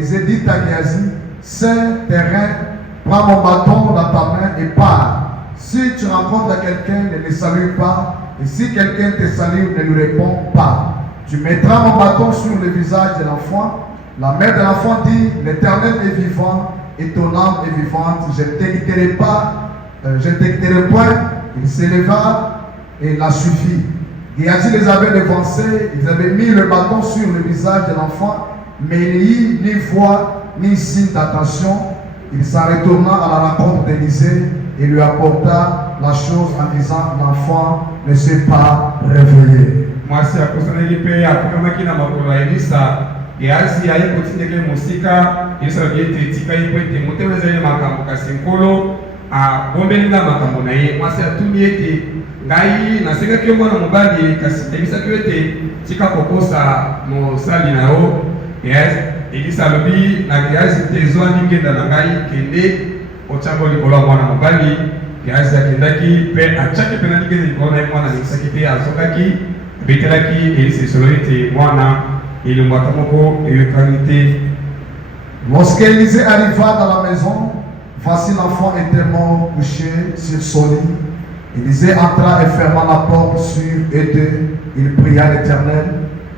Élisée dit à Géasi, serre tes reins, prends mon bâton dans ta main et pars. Si tu rencontres quelqu'un, ne le salue pas. Et si quelqu'un te salue, ne lui réponds pas. Tu mettras mon bâton sur le visage de l'enfant. La mère de l'enfant dit, l'Éternel est vivant et ton âme est vivante. Je ne te quitterai pas, je ne te quitterai point. Il s'éleva et l'a suffi. Géasi les avait devancés, ils avaient mis le bâton sur le visage de l'enfant, mais il n'y eut ni voix, ni signe d'attention. Il s'en retourna à la rencontre d'Élisée et lui apporta la chose en disant, l'enfant ne s'est pas réveillé. Mwasi akusana ipe akumaki na makolo ya Elisa Géasi aye kotindeke musika Elisa biete tika ipe muteweza ye makambo kasi nkolo bombelinga makambo na ye mwasi atumi ete ngai nasekaki omwana mobali kasi ebisaki ete tika kokosa mosali na yo Elisa alobi na Géasi te ezwandi ngenda na ngai kende otyango likolo ya mwana mobali Géasi akendaki mpe atiaki mpe na ngenda likolo na ye mwana alingisaki te azokaki betelaki Elisa esolo ete mwana elongwaka moko eyokani te. Lorsque Élisée arriva dans la maison, voici l'enfant était mort couché sur son lit. Élisée entra et ferma la porte sur eux deux. Il pria l'Éternel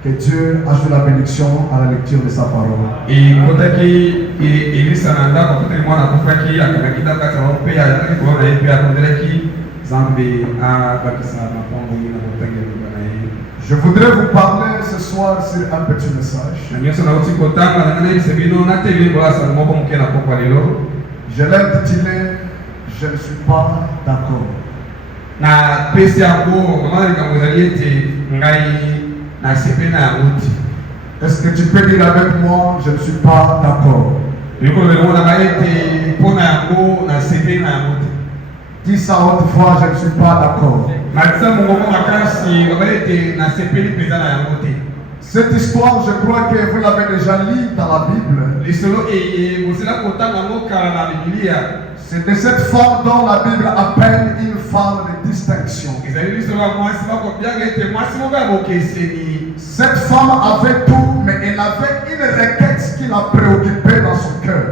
que Dieu ajoute la bénédiction à la lecture de sa parole. Et kotaki Elisa na ndako kotaki mwana akufaki akakakita kati ya mpe azalaki kolona ye mpe akondelaki Nzambe abakisa makambo na motangi ya Bwana ye. Je voudrais vous parler ce soir sur un petit message. Je l'ai intitulé Je ne suis pas d'accord. Est-ce que tu peux dire avec moi Je ne suis pas d'accord? Dis ça haute voix, je ne suis pas d'accord. Cette histoire, je crois que vous l'avez déjà lue dans la Bible. C'est de cette femme dont la Bible appelle une femme de distinction. Cette femme avait tout, mais elle avait une requête qui la préoccupait dans son cœur.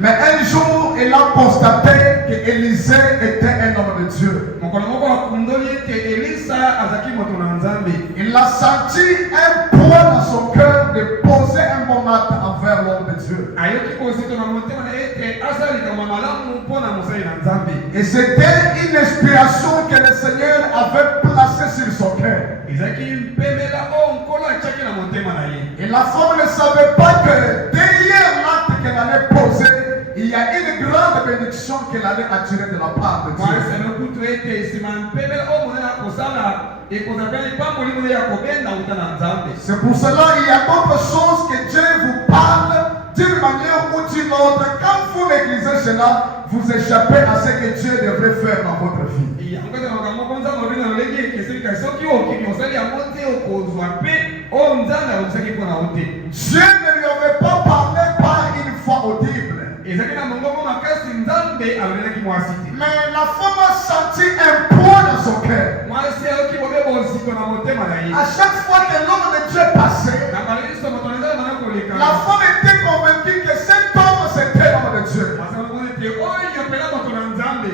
Mais un jour, elle a constaté qu'Élisée était un homme de Dieu. Il a senti un poids dans son cœur de poser un bon acte envers l'homme de Dieu. Et c'était une inspiration que le Seigneur avait placée sur son cœur. Et la femme ne savait pas que derrière l'acte qu'elle allait poser, il y a une grande bénédiction qu'elle allait attirer de la part de Dieu. C'est pour cela qu'il y a d'autres choses que Dieu vous parle d'une manière ou d'une autre. Quand vous négligez cela, vous échappez à ce que Dieu devrait faire dans votre vie. Dieu ne lui avait pas parlé par une voix audible. Mais la femme a senti un poids dans son cœur. À chaque fois que l'homme de Dieu passait, la femme était convaincue que cet homme c'était l'homme de Dieu.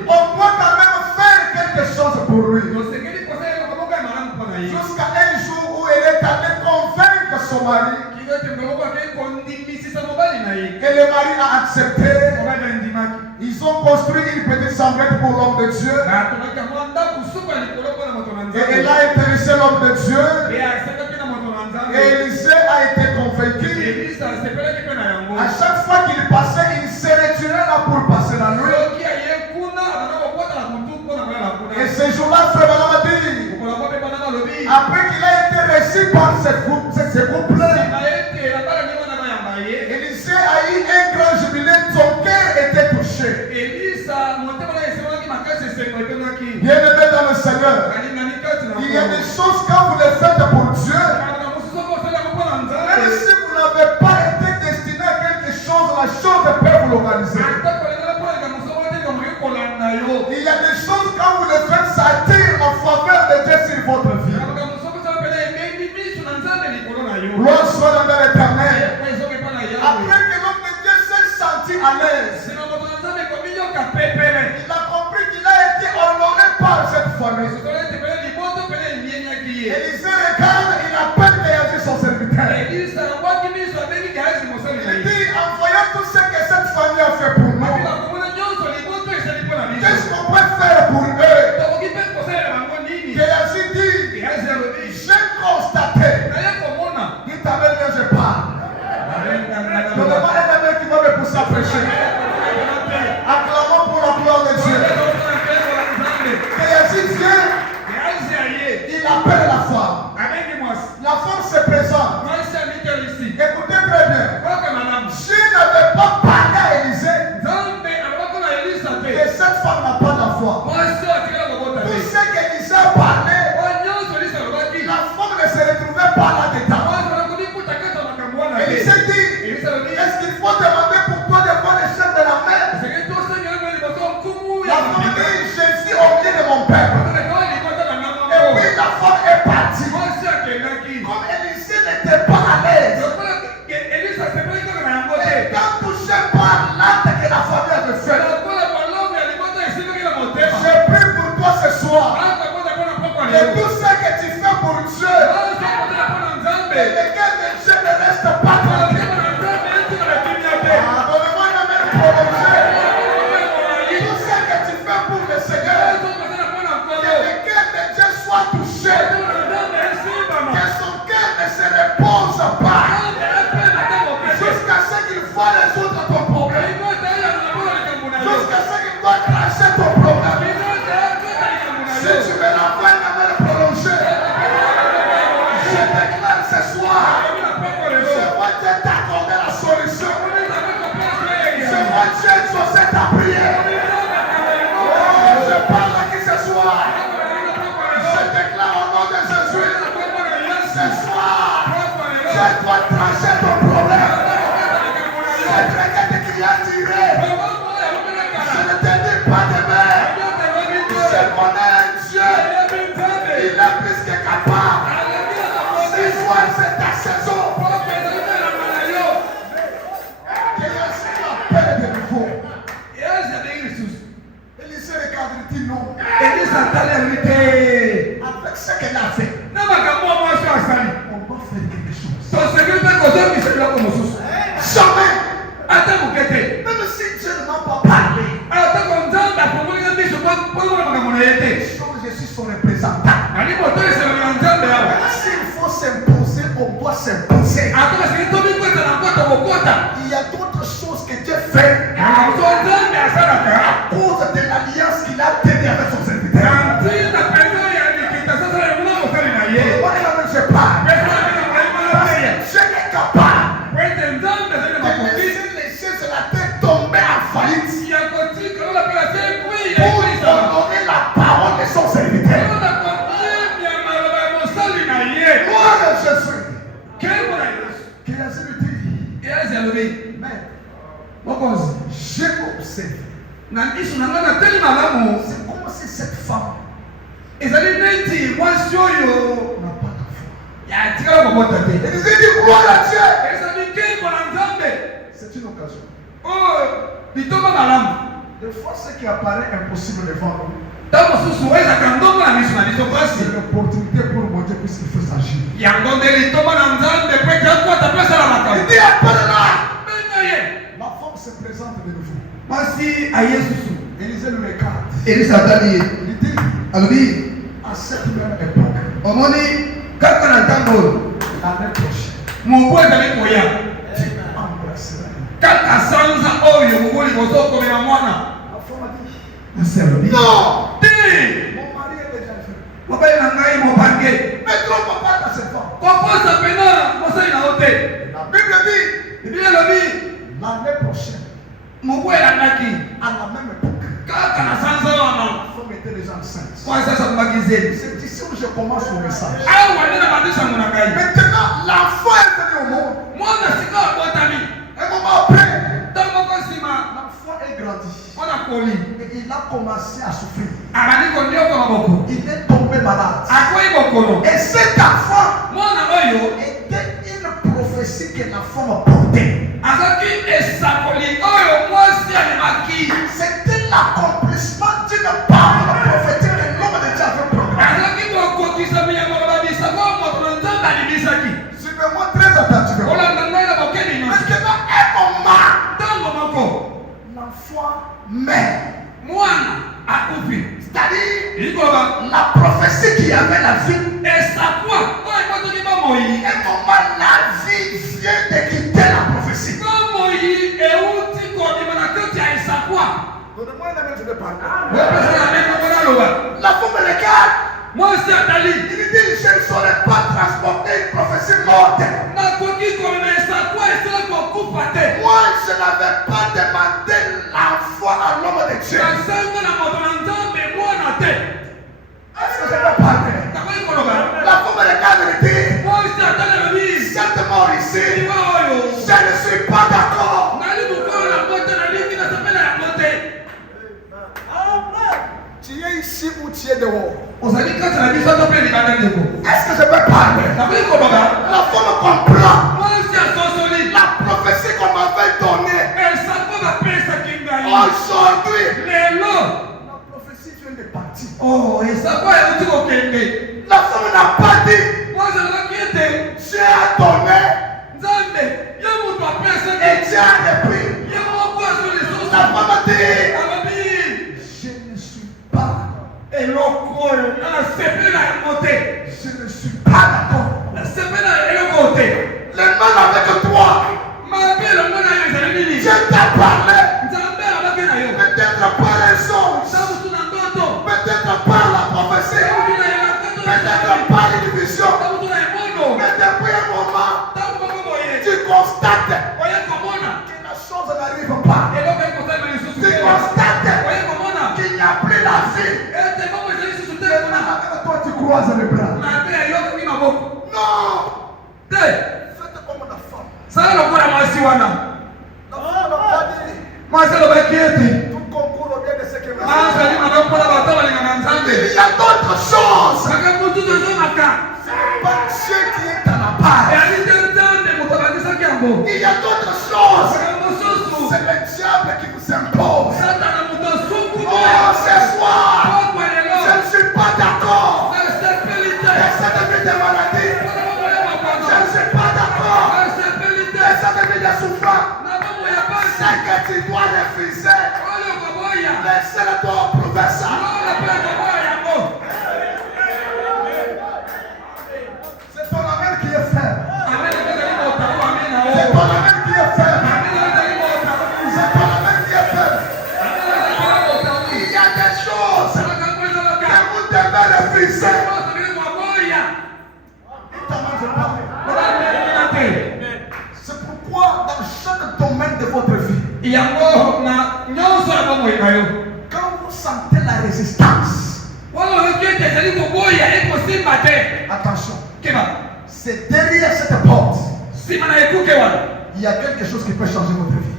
On doit quand même faire quelque chose pour lui. Jusqu'à un jour où elle est allée convaincre son mari. Et le mari a accepté. Ils ont construit une petite chambrette pour l'homme de Dieu. Et elle a intéressé l'homme de Dieu. Et Élisée a été convaincu. À chaque fois qu'il passait, il se retirait là pour passer la nuit. Et ce jour-là, Frère Balaam a dit, après qu'il a été reçu par ce couple-là, Élisée a eu un grand jubilé, son cœur était touché. Bien-aimé dans le Seigneur, il y a des choses quand vous les faites pour Dieu, même si vous n'avez pas été destiné à quelque chose, la chose peut vous localiser. Il y a des choses quand vous les faites, ça attire la faveur de Dieu sur votre vie. Gloire soit dans l'éternel. Après que l'homme de Dieu s'est senti à l'aise, il a compris qu'il a été honoré par cette famille. Élisée regarde, il appelle Géasi son serviteur. Il dit, envoyons tout ce que cette famille a fait pour nous. Qu'est-ce qu'on peut faire pour eux? Géasi dit, j'ai constaté. Dit ta mère, je parle. Ne me pas un ami qui va me pousser à prêcher. Acclamons pour la gloire de Dieu. Géasi vient, il appelle la femme. La femme se présente. Écoutez très bien. Je n'avais pas parlé à Élisée que cette femme n'a pas de foi. Tout ce qu'Élisée a parlé, la femme ne se retrouvait pas là-dedans. Élisée dit, est-ce qu'il faut demander pour toi de voir les chefs de la mer? La femme dit, je suis au milieu de mon peuple. Et puis la femme est partie. Comme Élisée n'était pas à l'aise, et quand touché par l'acte que la famille avait fait, je prie pour toi ce soir, que tout ce que tu fais pour Dieu, et le cœur de Dieu ne reste pas tranquille. Donnez-moi une main prolongée. Tout ce que tu fais pour le Seigneur, que le cœur de Dieu soit touché, que son cœur ne se repose pas, jusqu'à ce qu'il voit résoudre ton problème, jusqu'à ce qu'il voit cracher ton problème. Si tu me l'envoies une main prolongée, je déclare ce soir, je vois Dieu t'accorder la solution. Je vois Dieu exaucer ta prière. Oh, je parle à qui ce soir. Je déclare au nom de Jésus, ce soir, Dieu doit trancher ton problème. Cette requête qui a tiré, je ne te dis pas demain. Je connais un Dieu, il est plus que capable. Ce soir, c'est ta saison. Géasi appelle de nouveau. Élisée regarde et dit non. Avec ce qu'elle a fait, on doit faire quelque chose. Jamais. Même si Dieu ne m'a pas parlé, je suis son représentant. S'il faut s'imposer, on doit s'imposer. Il y a d'autres choses que Dieu fait à cause de l'alliance qu'il a tenue avec son serviteur. Je parle. Dieu est capable de laisser les choses de la tête tomber en faillite pour honorer la parole de son serviteur. Gloire à Jésus. Géasi lui dit, mais j'ai observé. C'est comme si cette femme n'a pas de foi. Élisée dit gloire à Dieu. C'est une occasion. Des fois, ce qui apparaît impossible devant nous, c'est l'opportunité pour mon Dieu puisqu'il faut s'agir. Il dit appelle-la. La femme se présente de nouveau. Élisée le regarde. Il dit à cette même époque, l'année prochaine, tu embrasseras. La femme a dit, non, mon mari est déjà fait. Mais trompe pas ta servante. La Bible dit, l'année prochaine, à la même époque, la femme était déjà enceinte. C'est ici où je commence mon message. Maintenant, l'enfant est venu au monde. Un moment après, l'enfant est grandi. Et il a commencé à souffrir. Il est tombé malade. Et cet enfant était une Suivez-moi très attentivement. Parce que dans un moment, l'enfant meurt. C'est-à-dire, la prophétie qui avait la vie, un moment, la vie vient de quitter la prophétie. Donnez-moi un amen, je vais parler. La femme me regarde. Il dit, je ne saurais pas transporter une prophétie morte. Moi, je n'avais pas demandé l'enfant à l'homme de Dieu. Est-ce que je peux parler? La femme me regarde et dit, cette mort ici, je ne suis pas d'accord. Tu es ici ou tu es dehors? Est-ce que je peux parler? La femme comprend. La prophétie qu'on m'avait donnée. Aujourd'hui, la prophétie vient de partir. La femme n'a pas dit. Dieu a donné. Et Dieu a repris. La femme a dit. Je ne suis pas. Je ne suis pas d'accord. Les mains avec toi. Dieu t'a parlé. Peut-être par les songes. Peut-être par la prophétie. Peut-être par une vision. Mais depuis un moment, tu constates que la chose n'arrive pas. Tu constates qu'il n'y a plus la vie. Toi, tu croises les bras. Non. Faites comme la femme. La femme n'a pas dit. Tout concourt au bien de ce que il y a d'autres choses. C'est pas Dieu qui est à la part. Il y a d'autres choses. C'est le diable qui vous impose. Oh, ce soir, je ne suis pas d'accord. Cette vie de maladie, je ne suis pas d'accord. Cette vie de souffrance, c'est que tu dois refuser. Laissez-le-toi prouver ça. C'est ton amen qui est faible. C'est ton amen qui est faible. C'est ton amen qui est faible. Il y a des choses que vous devez refuser. C'est pourquoi dans chaque domaine de votre vie, quand vous sentez la résistance, attention, c'est derrière cette porte, il y a quelque chose qui peut changer votre vie.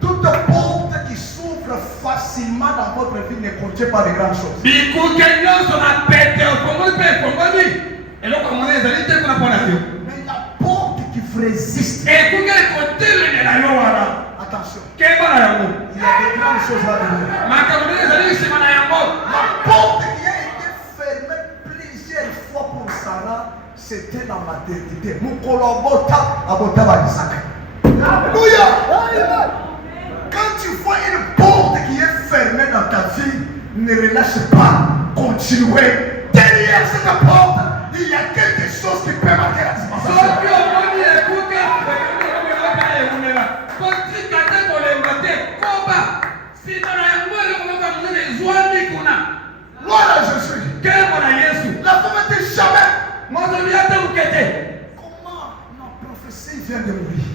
Toute porte qui s'ouvre facilement dans votre vie ne contient pas de grandes choses. Mais la porte qui vous résiste, attention, il y a de grandes choses là-dedans. La porte qui a été fermée plusieurs fois pour Sarah, c'était la maternité. Alléluia. Quand tu vois une porte qui est fermée dans ta vie, ne relâche pas, continuez. Derrière cette porte, il y a quelque chose qui peut marquer la dispensation. Gloire à Jésus. La femme était jamais. Comment la prophétie vient de mourir?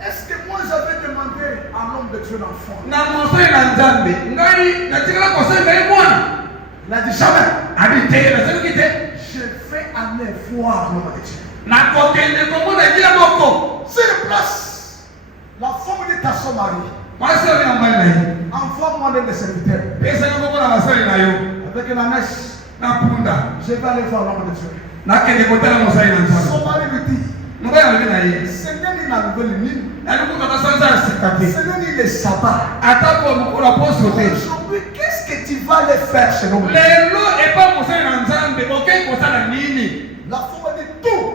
Est-ce que moi j'avais demandé à l'homme de Dieu l'enfant? Il a dit jamais. Je vais aller voir l'homme de Dieu. Sur place, la femme dit à son mari, envoie-moi l'un des serviteurs avec la mèche. Je vais aller voir l'homme de Dieu. Son mari lui dit, Seigneur, il a levé le nid. Seigneur, il est sabbat. Aujourd'hui, qu'est-ce que tu vas les faire selon lui? Lelo et pas mon sein en Zambé, ok, pour ça la nini. La femme dit tout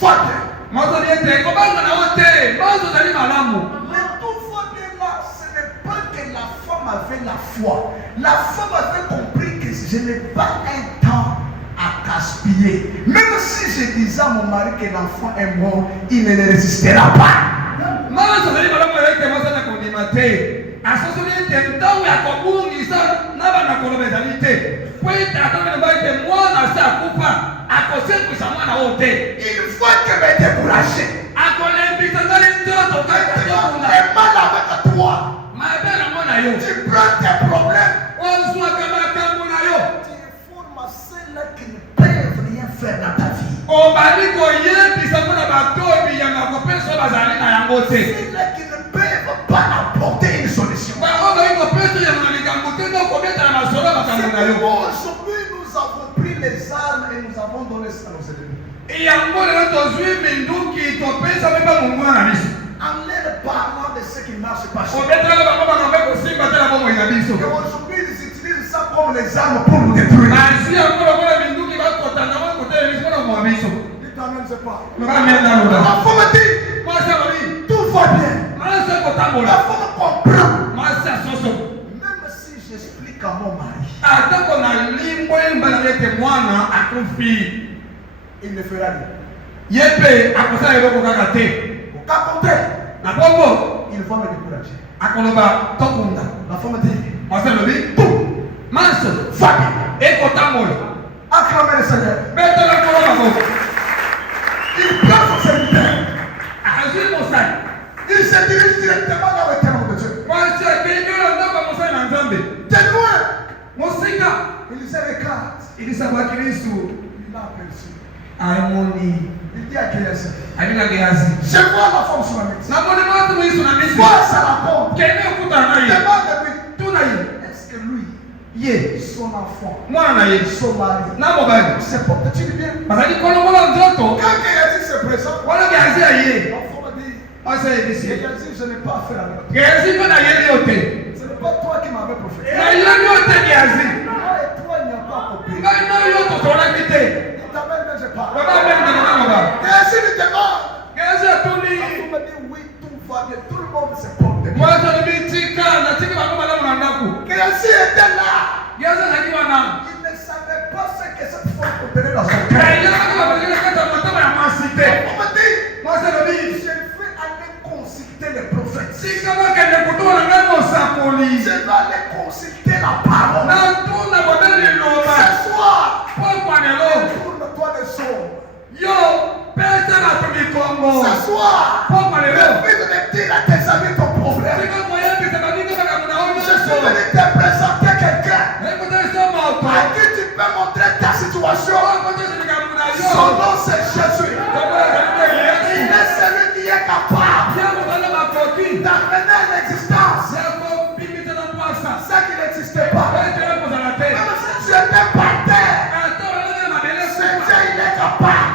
va bien. Mazo diete, comment on a ôté? Mazo zali malamu. Mais tout va bien là, ce n'est pas que la femme avait la foi. La femme avait compris que je n'ai pas un temps à gaspiller. Même si je disais à mon mari que l'enfant est mort, il ne le résistera pas. Mazo zali malamu avec moi ça n'a qu'on dimate. Asosoni tentao ya kobungisa na bana kolobezalite. Kweta akamena baite mwana sa kupa akosekusa mwana wote. Il faut que me décourager. Akolembisa ndali ndoto Maintenant, les mal avec toi. Mabela mwana yo. Tu prends tes problèmes. Ozwa kama kamuna yo. Tu informes ceux-là qui ne peuvent rien faire dans ta vie. Obali koyebisa mwana batobi ya ngakopesa bazali na yango te. Ceux-là qui ne peuvent pas apporter une solution. Aujourd'hui, nous avons pris les armes et nous avons donné ça à nos ennemis. En leur parlant de ce qui ne marche pas. Et aujourd'hui, ils utilisent ça comme les armes pour nous détruire. Dites Amen, c'est pas. La femme dit, tout va bien. La femme comprend. Même si j'explique à mon mari, il ne fera rien. Au cas contraire, il va me décourager. La femme dit, tout va bien. Acclamez le Seigneur. Il prend son serviteur. Il se dirige directement dans le terme de Dieu. De loin, il se regarde. Il a aperçu. Il dit à Géasi, je vois la femme sur la médecine. Vois sa rencontre. Demande-lui, est-ce que lui, son enfant, son mari, se porte-t-il bien? Quand Géasi se présente, l'enfant dit, Géasi, je n'ai pas affaire avec toi. Ce n'est pas toi qui m'avais prophétisé. Moi et toi, il n'y a pas copié. Il t'amène, mais je parle. Géasi lui demande. L'enfant me dit, oui, tout va bien. Tout le monde se porte bien. Géasi était là. Il ne savait pas ce que cette femme contenait dans son cœur. On me dit, je vais aller consulter les prophètes. Je vais aller consulter la parole. Ce soir, tourne-toi les sauts. Ce soir, refuse de dire à tes amis ton problème. Je suis venu te présenter quelqu'un à qui tu peux montrer ta situation. Son nom c'est Jésus. Il est celui qui est capable d'amener à l'existence ce qui n'existait pas. Même si tu étais par terre, c'est Dieu, il est capable.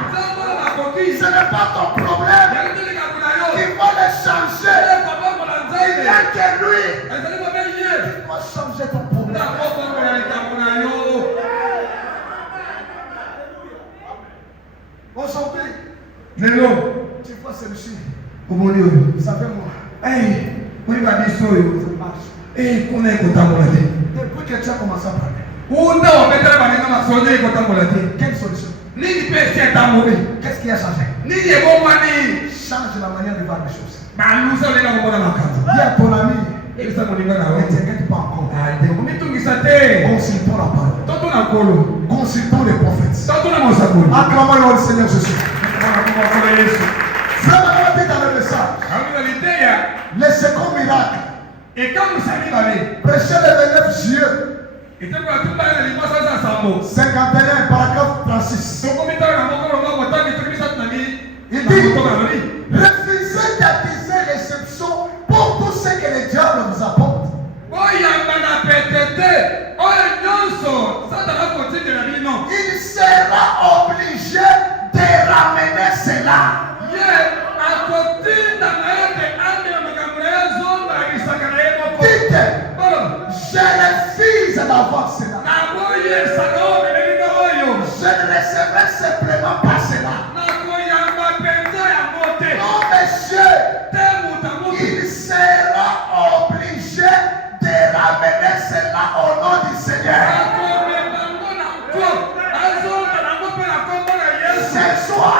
Ce n'est pas ton problème qui va le changer. Il n'y a que lui qui va changer ton problème. Aujourd'hui, tu vois celui-ci. Ça fait moi. Ça marche. Depuis que tu as commencé à parler, quelle solution? Qu'est-ce qui a changé? Change la manière de voir les choses. Dis à ton ami, ne t'inquiète pas encore. Consultons la parole. Consultons les prophètes. Acclamons le Seigneur Jésus. Frère, on dit dans le message, le second miracle, prêché le 29 juillet 51, paragraphe 36. Il dit, refusez d'attiser réception pour tout ce que le diable vous apporte. Il sera obligé de ramener cela. Dites, je refuse recevoir cela. Je ne recevrai simplement pas cela. Non, monsieur, il sera obligé de ramener cela au nom du Seigneur. Ce soir,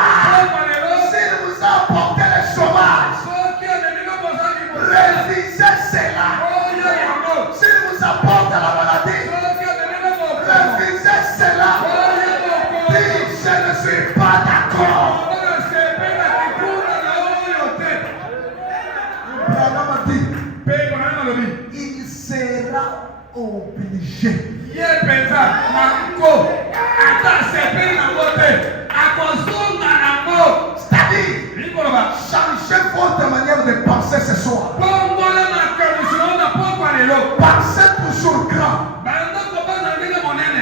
s'il vous a apporté le chômage, refusez cela. S'il vous apporte la maladie, refusez cela. Dis, je ne suis pas d'accord. Abraham a dit, il sera obligé. C'est-à-dire, changez votre manière de penser ce soir. Pensez toujours grand.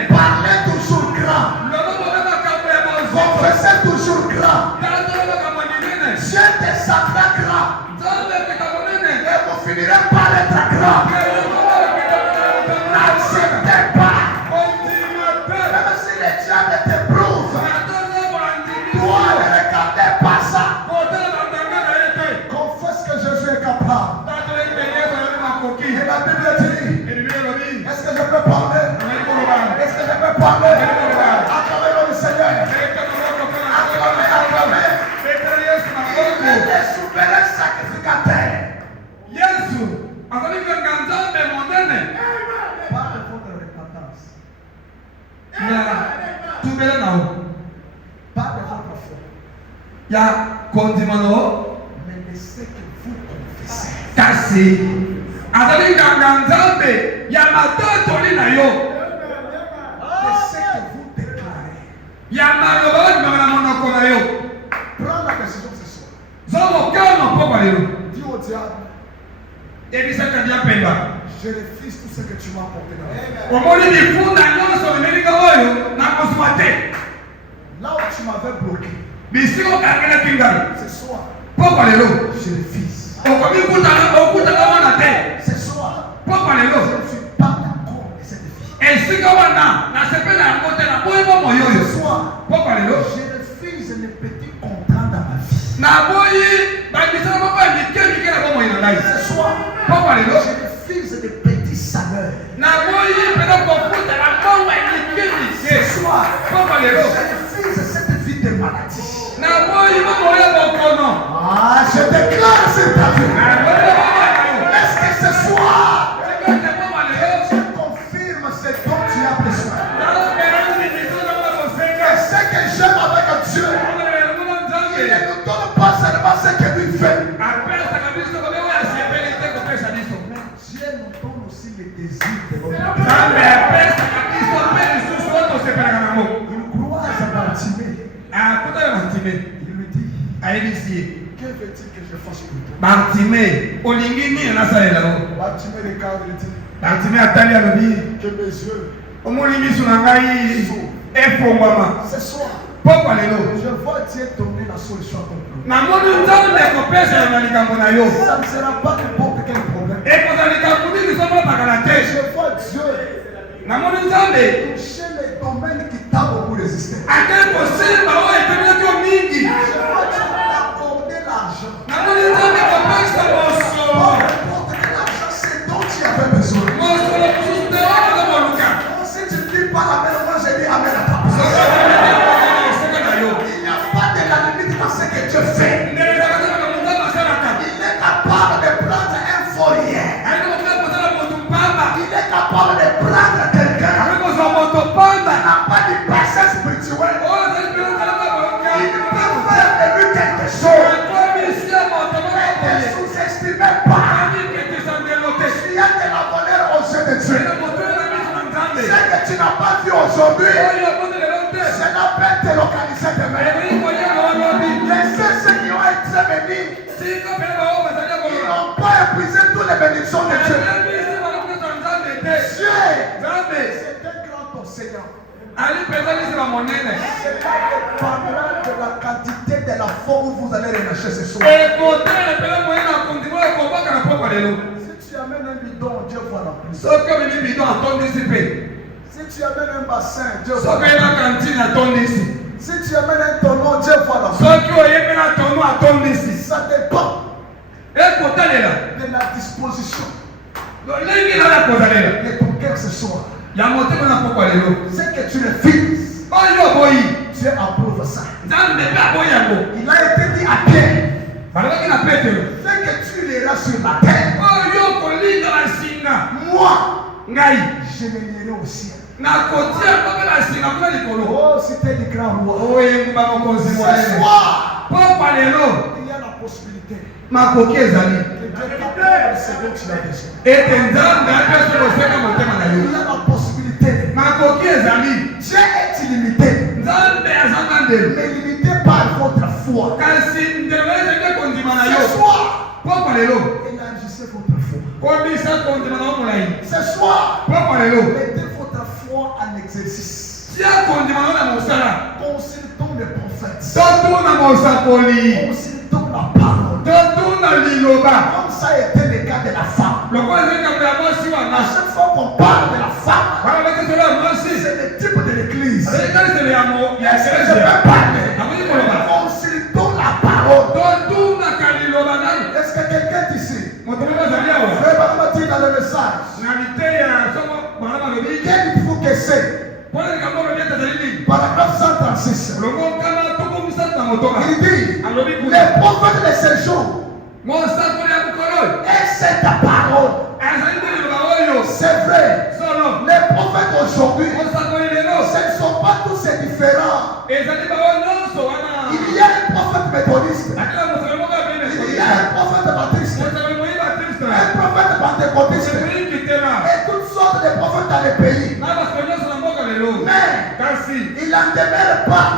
Parlez toujours grand. Confessez toujours grand. Dieu descendra grand. Et vous finirez par être grand. N'acceptez pas. Même si les diables t'éprouvent, toi ne regardez pas ça. Confesse que Jésus est capable. Et la Bible dit, est-ce que je peux parler? Est-ce que je peux parler? Acclamez le Seigneur. Acclamez. Il est le souverain sacrificateur. Par votre repentance. Pas de votre foi. Mais de ce que vous confessez. De ce que vous déclarez. Prends la décision ce soir. Dis au diable, je refuse tout ce que tu m'as apporté dans la vie. Là où tu m'avais bloqué, ce soir, je refuse. Ce soir, je ne suis pas d'accord avec cette vie. Ce soir, je refuse les petits contrats dans ma vie. Ce soir, je refuse les petits salaires. Ce soir, je refuse cette vie de maladie. Ah, je déclare cette vie. Est-ce que ce soir, je confirme ce dont tu as besoin? Et ce que j'aime avec Dieu, il ne nous donne pas seulement ce que lui fait. Dieu nous donne aussi les désirs de notre cœur. Il croise à Bartimée. Il lui dit, que veux-tu que je fasse pour toi? Bartimée regarde et dit, que mes yeux ce soir, je vois Dieu donner la solution à ton problème. Ça ne sera pas n'importe quel problème. Je vois Dieu toucher les domaines qui t'ont beaucoup résisté. Je vois Dieu t'accorder l'argent. N'importe quel argent, c'est dont tu avais besoin. Si tu ne dis pas amen, moi je dis amen à ta place. Il n'y a pas de la limite dans ce que Dieu fait. Il est capable de prendre un fourrière. Il est capable de prendre quelqu'un. Il n'a pas de passé spirituel. Il peut faire de lui quelque chose. Ne sous-estimez pas. Il y a de la valeur aux yeux de Dieu. Ce que tu n'as pas vu aujourd'hui, cela peut te localiser demain. Laissez ceux qui ont été bénis. Ils n'ont pas épuisé toutes les bénédictions de Dieu. Dieu, c'est un grand océan. Cela dépendra de la quantité de la foi où vous allez relâcher ce soir. Si tu amènes un bidon, Dieu va remplir. tu amènes un bassin, Dieu voit. soki oyeba kantine atondisi Si tu amènes un tonneau, Dieu voit dans ça. soki oyebela tono atondisi Ça dépend ekotalela de la disposition lolenge na ya kozalela de ton cœur ce soir. ya motema na pokwa lelo C'est que tu refuses. oyo boyi Dieu approuve ça. nzambe mpe aboyi yango Il a été dit à Pierre, balobaki na petelo fais que tu l'iras sur la terre. oyo kolinga basinga Moi, ngai je me lierai au ciel. nakotia kope basinga kuna likolo Oh, c'était du grand roi. oyenguma mokonzi Ce monene soir, pokwa lelo il y a la possibilité makoki ezali que Dieu t'appelle ce dont tu as besoin. ete nzambe apesi koseka motema na Il yo y a la possibilité. makoki ezali Dieu est illimité, nzambe azanga ndelo mais limité par votre foi. kasi ndelo ezenge kondima na Ce yo soir, pokwa lelo élargissez votre foi. kobisa kondima na yo molai Ce soir, pokwa lelo mettez votre foi en exercice. tia kondima na yo na mosala Consultons les prophètes. totuna mosakoli Consultons la parole. totuna liloba Comme ça a été le cas de la femme. lokola ezali kambo ya mwasi À wana chaque fois qu'on parle de la femme, wana bakiselo ya mwasi c'est le type de l'église. ezali ya Est-ce que je eklezia peux parler? nakoki koloba Consultons la parole. totunaka liloba nani Est-ce que quelqu'un ici, moto moko azali awa frère Baramati dans le message, na liteya somo bana balobi quel faut que c'est? mpona likambo olobi ete ezali nini Paragraphe 136. longo nkama toko misatu na motoka Il dit, alobi kuna les prophètes de ce jour, mosakoli ya mokolo oyo et c'est ta parole. azali nde liloba oyo C'est vrai. solo Les prophètes aujourd'hui, mosakoli lelo ce ne sont pas tous différents. ezali bango nyonso wana Il y a un prophète méthodiste. akila mosakoli moko ya bene Il y a un prophète baptiste. mosakoli moyiba kristo Un prophète pentecôtiste. ezali kitela Et toutes sortes de prophètes dans le pays. na basakoli nyonso na mboka lelo Mais kasi il n'en demeure pas.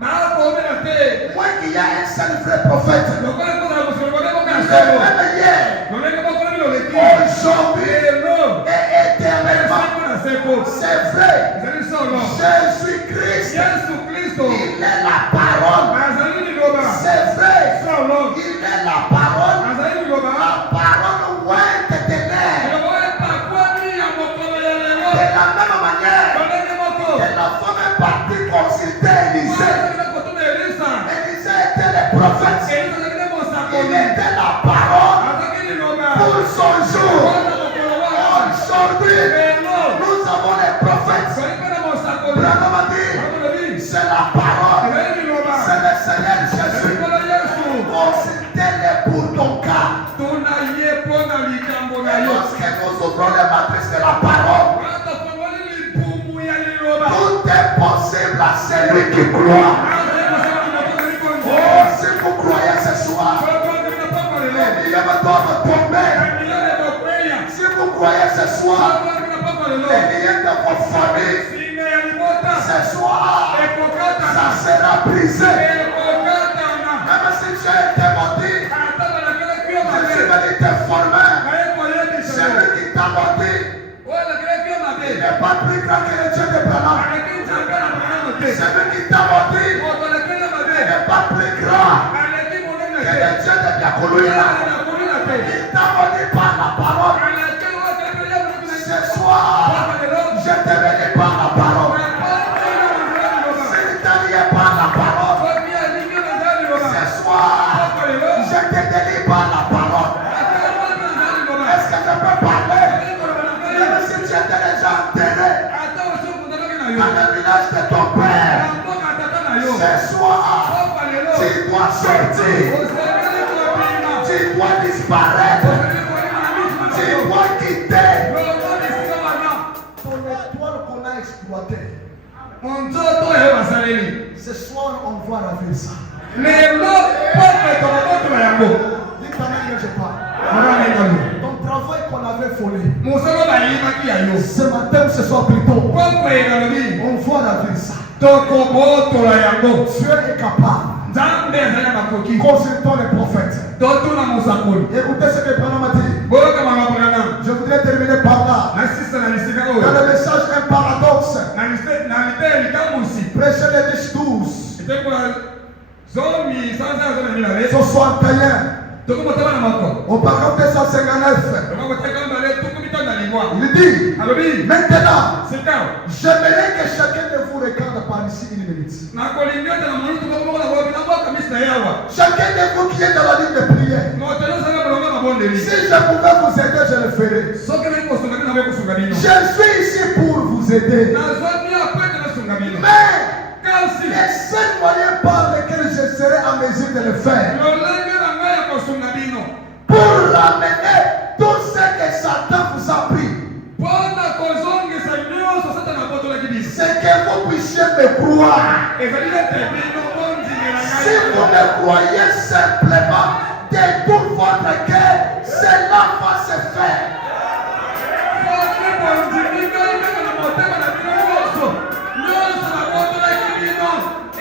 bakomela te Moins qu'il y a un seul vrai prophète. lokola kozala mosakoli moko moko ya Le solo même hier, lolenge moko lobi loleki aujourd'hui lelo et éternellement. seko na seko C'est vrai. ezali solo Jésus-Christ, yesu kristo il est la parole. azali liloba C'est vrai. solo Il est la parole. azali liloba La parole ointe ténèbres. eloko epakwami ya mokolo ya lelo De la même manière lolenge moko que la femme est partie consulter Élisée. mwazalina kotuna elisa Élisée était le prophète. elisa azalaki Il mosakoli était la parole azalaki liloba pour son jour. wana mokolo wana Aujourd'hui, lelo nous avons les prophètes. zali mpe na mosakoli Branham a dit, akolobi c'est la parole. ezali liloba C'est le Seigneur Jésus. likolo yesu Consultez-les pour ton cas. tuna ye mpo na likambo na Et yo lorsque nous ouvrons les matrices de la parole, wana tofongoli libumu ya liloba tout est possible à celui qui croit. azali mosakoli mokozali konzi Oh, si vous croyez ce soir, sokonzeli na pamba lelo les milliers doivent tomber. emilele bokweya Si vous croyez ce soir, sokonzeli na pamba lelo les milliers de vos familles, singa ya libota ce soir, ekokatana ça sera brisé. ekokatana Même si tu as été maudit, ata balakelaki yo je suis mabe venu te former. baye koyebisa yo Celui qui t'a maudit, oyo alakelaki yo mabe il n'est pas plus grand que le Dieu de Branham. aleki nzambe na banano te Celui qui t'a maudit, moto alekeli yo il mabe n'est pas plus grand aleki monene que te le Dieu de Biakoloya. na kolina te Il t'a maudit par la parole. aleki oyo akelekeli yo monene Ce soir, je te bénis par la parole. Si tu t'es lié par la parole, ce soir, je te délie par la parole. Est-ce que je peux parler? Même si tu étais déjà enterré dans le village de ton père, ce soir, tu dois sortir. Tu dois disparaître. Tu dois quitter ton étoile qu'on a exploitée. Ce soir, on va raver ça. Dis quand même que je parle. Ton travail qu'on avait volé. Ce matin, ce soir plutôt, on va raver ça. Dieu est capable. Consultons les prophètes. Écoutez ce que Branham a dit. Je voudrais terminer par là. Dans le message, un paradoxe. Prêchez les 10-12. 61. Au paragraphe 259. Il dit, alobi maintenant, sika j'aimerais que chacun de vous regarde par ici une minute. nakolingi ete na moni tukabomoko na bobi nabwaka misi na ye awa Chacun de vous qui est dans la ligne de prière, moto nyonso bolonga mabondeli si je pouvais vous aider, je le ferais. soki nali kosunga bino nabe kosunga bino Je suis ici pour vous aider. nazwami apo ete nasunga bino Mais kasi les seuls moyens par lesquels je serai en mesure de le faire, lolenge na ngai ya kosunga bino pour ramener tout ce que Satan vous a pris, mpona kozongisa nyonso satana abotolaki biso c'est que vous puissiez me croire. ezali ete bino bondimela Si vous me croyez simplement de tout votre cœur, cela va se faire. soki bondimi ngai kaka na motema na bino nyonso nabotolaki bino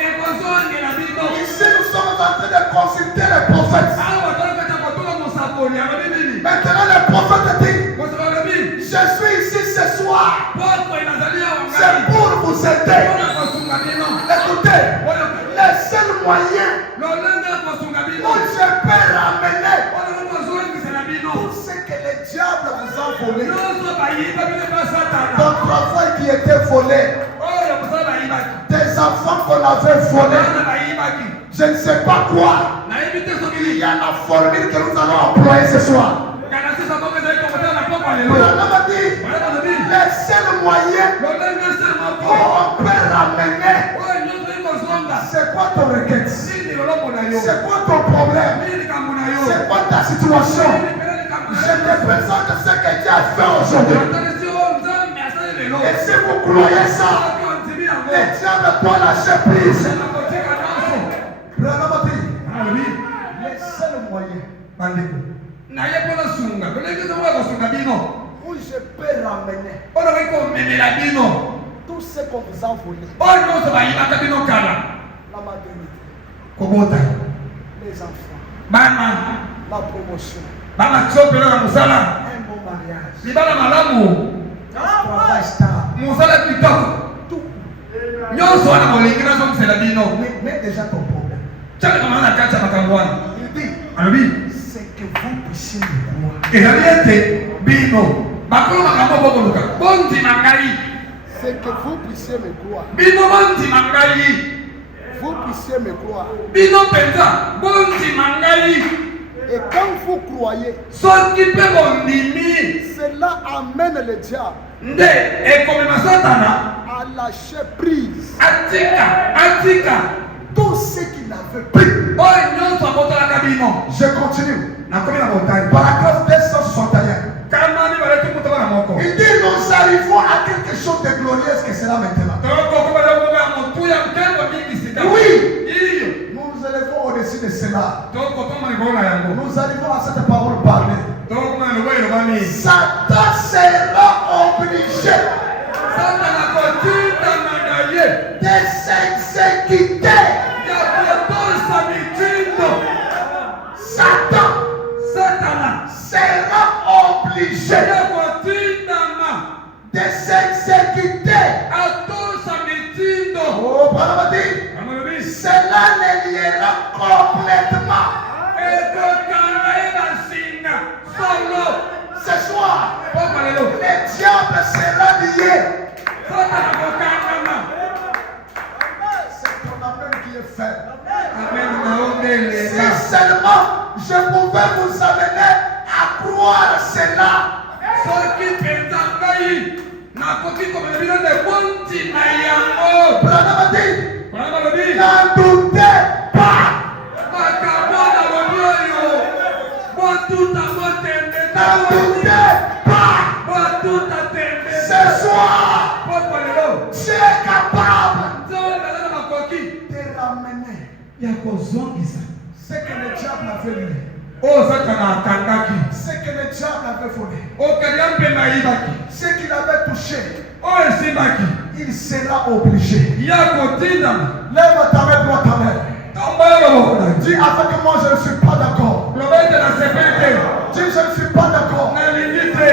ekozongela bino Ici, nous sommes en train de consulter les prophètes. awa tolakata kotula mosakoli alobi nini Maintenant, le prophète dit, mosaka alobi je suis ici ce soir. poko enazali awa C'est ngai pour vous aider. mpona kosunga bino Écoutez, oyo le seul moyen lolenge ya kosunga bino où je peux ramener oyo kozongisela bino tout ce que le diable vous a volé, nyonso bayiba bino pa satana votre enfant qui était volé, oyo mosala bayibaki des enfants qu'on avait volés, bana bayibaki je ne sais pas quoi. nayebi te soki Il y a la formule que nous allons employer ce soir. kana sisa bongo ezali komotela na poko lelo Branham a dit, wana balobi le seul moyen lolenge se où moko on peut ramener, oyo nyonso ekozonga c'est quoi ton requête? nini lolombo na yo C'est quoi ton problème? nini likambo na yo C'est quoi ta situation? nini pele likambo Je te présente ce que Dieu a fait aujourd'hui. atalisi oyo nzambe asali lelo Et si vous croyez ça, soki ondimi yango le diable doit lâcher prise. nakotika nyonso Branham a dit, alobi le seul moyen bandeko naye mpona sunga lolenge se moko ya kosunga bino où je peux ramener oyo nakoki komemela bino tout ce qu'on vous a volé, oyo nyonso bayibaka bino kala la maternité, kobota les enfants, bana la promotion, bamatsopelo na mosala un bon mariage, libala malamu un travail stable, mosala kitoko tout. nyonso wana molingi nazongisela bino Mais déjà ton problème. tyakakama na kati ya makambo wana Il dit, alobi c'est que vous puissiez me croire. ezali ete bino bakolo makambo bokoluka bondima ngai C'est que vous puissiez me croire. bino bondima ngai Vous puissiez me croire. bino mpenza bondima ngai Et quand vous croyez, soki mpe bondimi cela amène le diable nde ekomema satana à lâcher prise. atika Tout ce qu'il avait pris. oyo nyonso abotolaka bino Je continue. nakomi na motani Paragraphe 261. kama mibale tukutoka na moko Il dit, nous arrivons à quelque chose de glorieux que cela maintenant. tokokobazakokoba ya motuya ntembo mingi sika Oui. iyo Nous nous élevons au-dessus de cela. tokotoma likolo na yango Nous arrivons à cette parole parlée. tokoma na lobo elobami Satan sera obligé satana kotindana na ye de s'exécuter. ya kotosa mitindo Satan satana sera obligé ya kotindana de s'exécuter. atosa mitindo Oh, Branham dit, amalobi cela le liera complètement. ekokanga ye na singa solo Ce soir, poko lelo le diable sera lié. satana kokangama C'est ton appel qui est faible. amen naondelela Si seulement je pouvais vous amener à croire cela. soki mpenza ngai nakoki komela bino nde bondima yango Branham a dit, wana balobi n'en doutez pas. makambo na lobi oyo botuta botembe N'en doutez pas. botuta tembe Ce soir, poko lelo tu es capable nzambe aza na makoki de ramener ya kozongisa ce que le diable avait volé. oyo satana akangaki Ce que le diable avait volé. okalia mpe nayibaki Ce qu'il avait touché, oyo esimbaki il sera obligé. ya kotindama Lève ta main, droite ta main. tombola loboko na Dis avec moi, je ne suis pas d'accord. loba ete nasepeli te Dis, je ne suis pas d'accord. nalingi te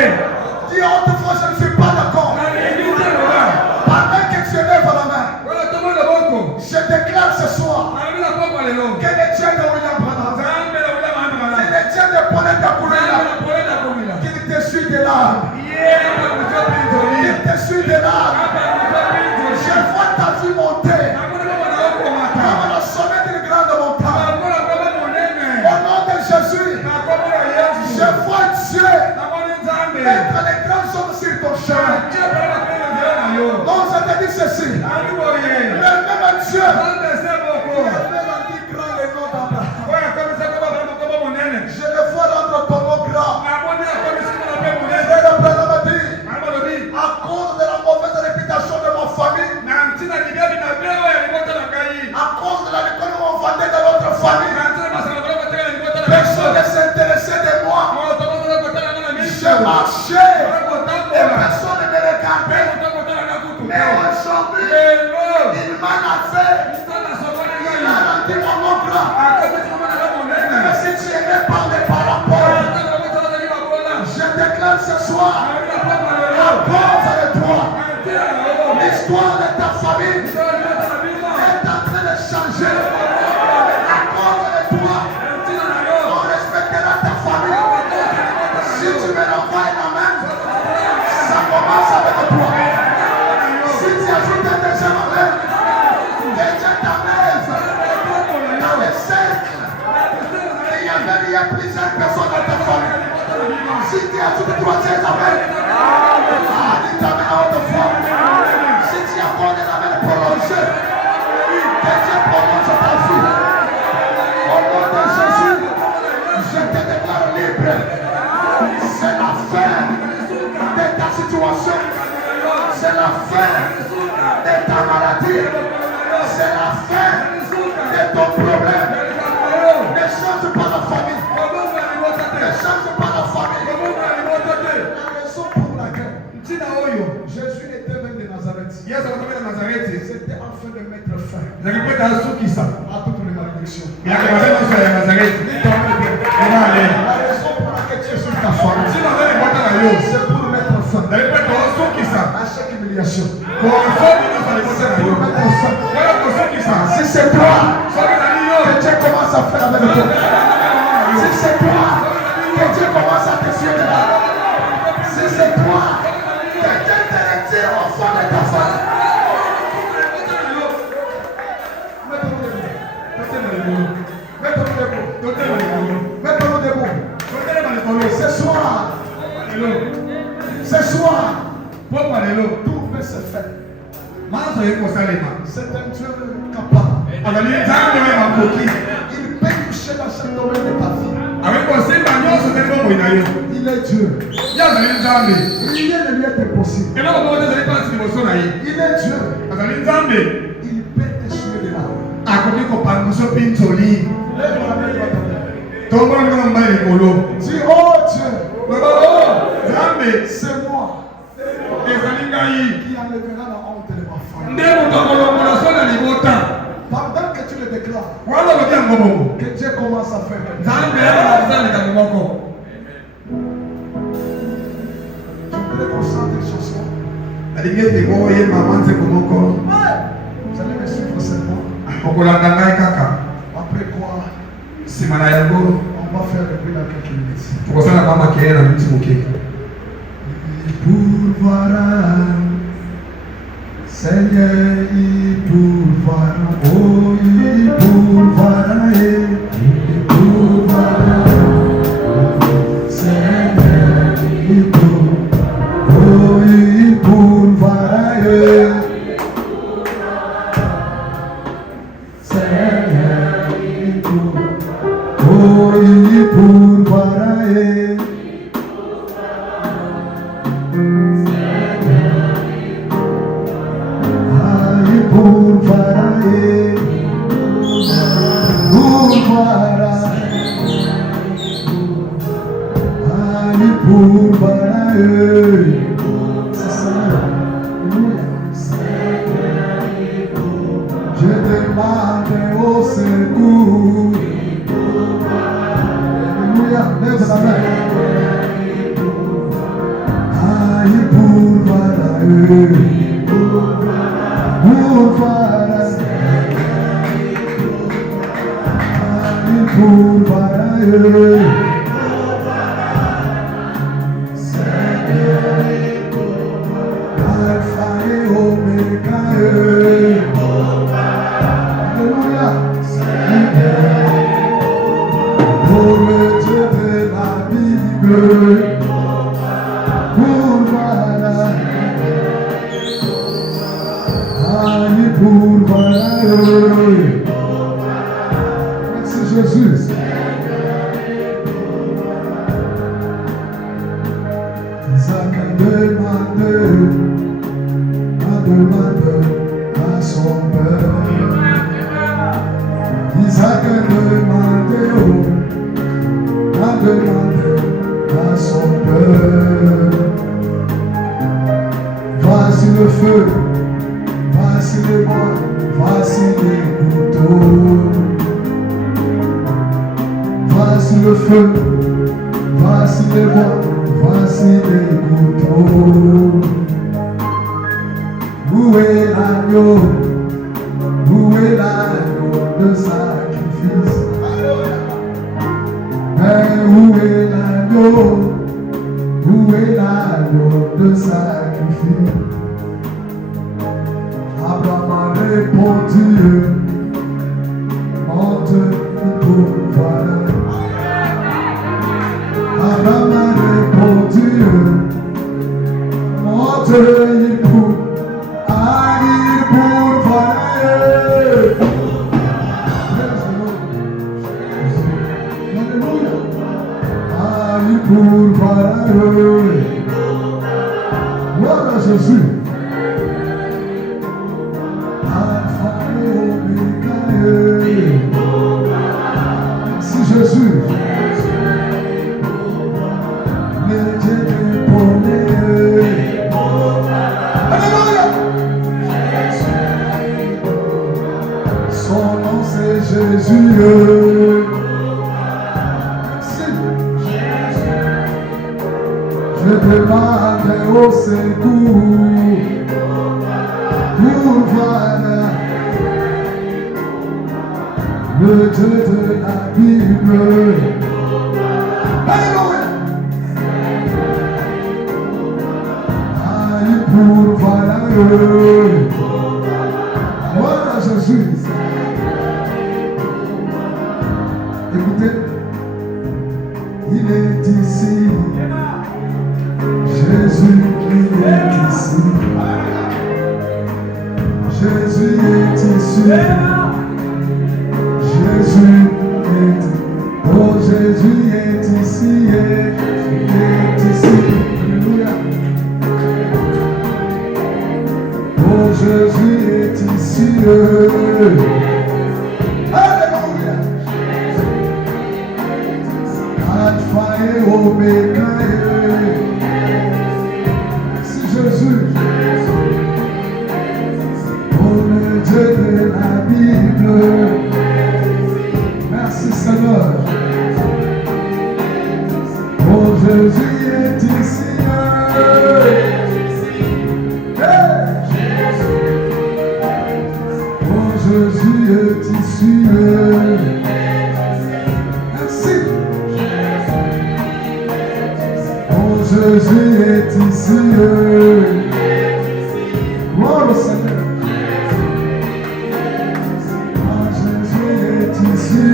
Dis autrefois, je ne suis pas d'accord. nalingi te loba Pendant que tu lèves la main, wala tombola loboko je déclare ce soir nalobi na poko lelo que le Dieu de William Branham, nzambe na wila que mahamamala le Dieu de Paulette nzambe Dakoulila, na polena komila qu'il te suit de l'âme. ye au-dessus des lacs. Je vois ta vie monter. Comme le sommet d'une grande montagne. Au nom de Jésus, je vois Dieu mettre les grands hommes sur ton chemin. Non, je te dis ceci. Le même Dieu qui avait rendu grand les noms d'Abraham. Je le vois rendre ton nom grand. Frère Abraham a dit, à cause de la mauvaise réputation de ma famille, à cause de la l'école où on vendait de notre famille, personne ne s'intéressait de moi. Je marchais et personne ne me regardait. Mais aujourd'hui, il m'a lavé, il a rendu mon nom grand. Mais si tu aimais par les parapoles, je déclare ce soir, à cause de toi, l'histoire de ta famille est en train de changer. À cause de toi, on respectera ta famille. Si tu me l'envoies la main, ça commence avec toi. Si tu ajoutes un deuxième main, que Dieu t'amène dans les cercles. Il y a plusieurs personnes dans ta famille. Si tu ajoutes le troisième main, il t'amène à haute foi. Si tu apportes la main prolongée, que Dieu prolonge ta vie. Au nom de Jésus, je te déclare libre. C'est la fin de ta situation. C'est la fin de ta maladie. C'est la fin de ton problème. Ne change pas la famille. Ne change pas la famille. La raison pour laquelle Jésus était même de Nazareth, c'était afin de mettre fin à toutes les malédictions. La raison pour laquelle tu es sur ta famille, c'est pour mettre fin à chaque humiliation. C'est pour mettre fin. Si c'est toi que Dieu commence à faire avec toi, si c'est toi que Dieu commence à te suivre là, si c'est toi que Dieu te retire au fond de ta famille, mettons-nous debout. Ce soir, tout peut se faire. C'est un Dieu capable. Il peut toucher dans chaque domaine de ta vie. Il est Dieu. Rien ne lui est impossible. Il est Dieu. Il peut t'essuyer de larmes. Dis, oh Dieu, c'est moi qui enlèvera la honte de ma famille. Pendant que tu le déclares, que Dieu commence à faire. Je voudrais qu'on chante une chanson. Vous allez me suivre seulement. Après quoi, on va faire le bruit dans quelques minutes. Il pourvoira, Seigneur, il pourvoira, oh, il pourvoira, il pourvoira, Seigneur, il pourvoira, oh, il pourvoira, Seigneur, il pourvoira, oh, il pourvoira, je demande au secours. Alléluia, lève la main. Il pourvoira, il pourvoira, Alpha pourvoyeur. Merci Jésus. Isaac a demandé à son père. Isaac a demandé à son père. Voici le feu, voici les bois, voici les couteaux. Voici le feu, voici les bois, voici les couteaux. Où est l'agneau? Où est l'agneau de sacrifice? Mais où est l'agneau? Où est l'agneau de sacrifice? Abraham a répondu, monte pour voir. Abraham a répondu, monte pour voir. Pour voir. Voilà Jésus. Alpha et Omega. Si Jésus. Le Dieu épaulé. Alléluia. Son nom c'est Jésus. Je demande au secours pour voir le Dieu de la Bible. Alléluia. Aïe pour voir. Voilà Jésus. Écoutez, il est ici. Jésus est ici. Jésus est ici. Jésus est ici. Oh Jésus est ici. Il est ici. Alléluia. Oh Jésus est ici. Alléluia. Alpha et Omega. Jésus, oh le Dieu de la Bible, merci Seigneur. Oh Jésus est ici. Oh Jésus est ici. Merci. Oh Jésus est ici. Gloire au Seigneur. Oh Jésus est ici.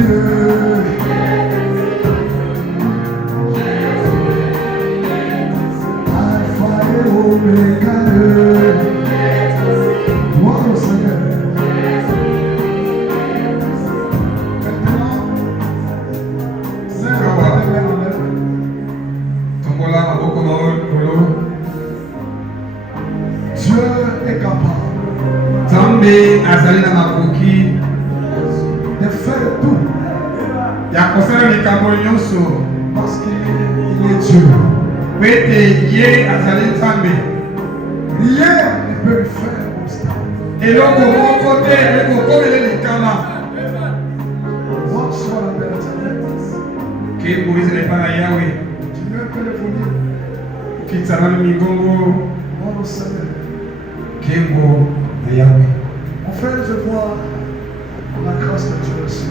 Alpha et Omega. Gloire au Seigneur. Maintenant, Dieu est capable de faire tout parce qu'il est Dieu. Rien ne peut faire obstacle. What soit la vérité? Dieu peut le fournir. Gloire au Seigneur. Mon frère, je vois la grâce de Dieu aussi.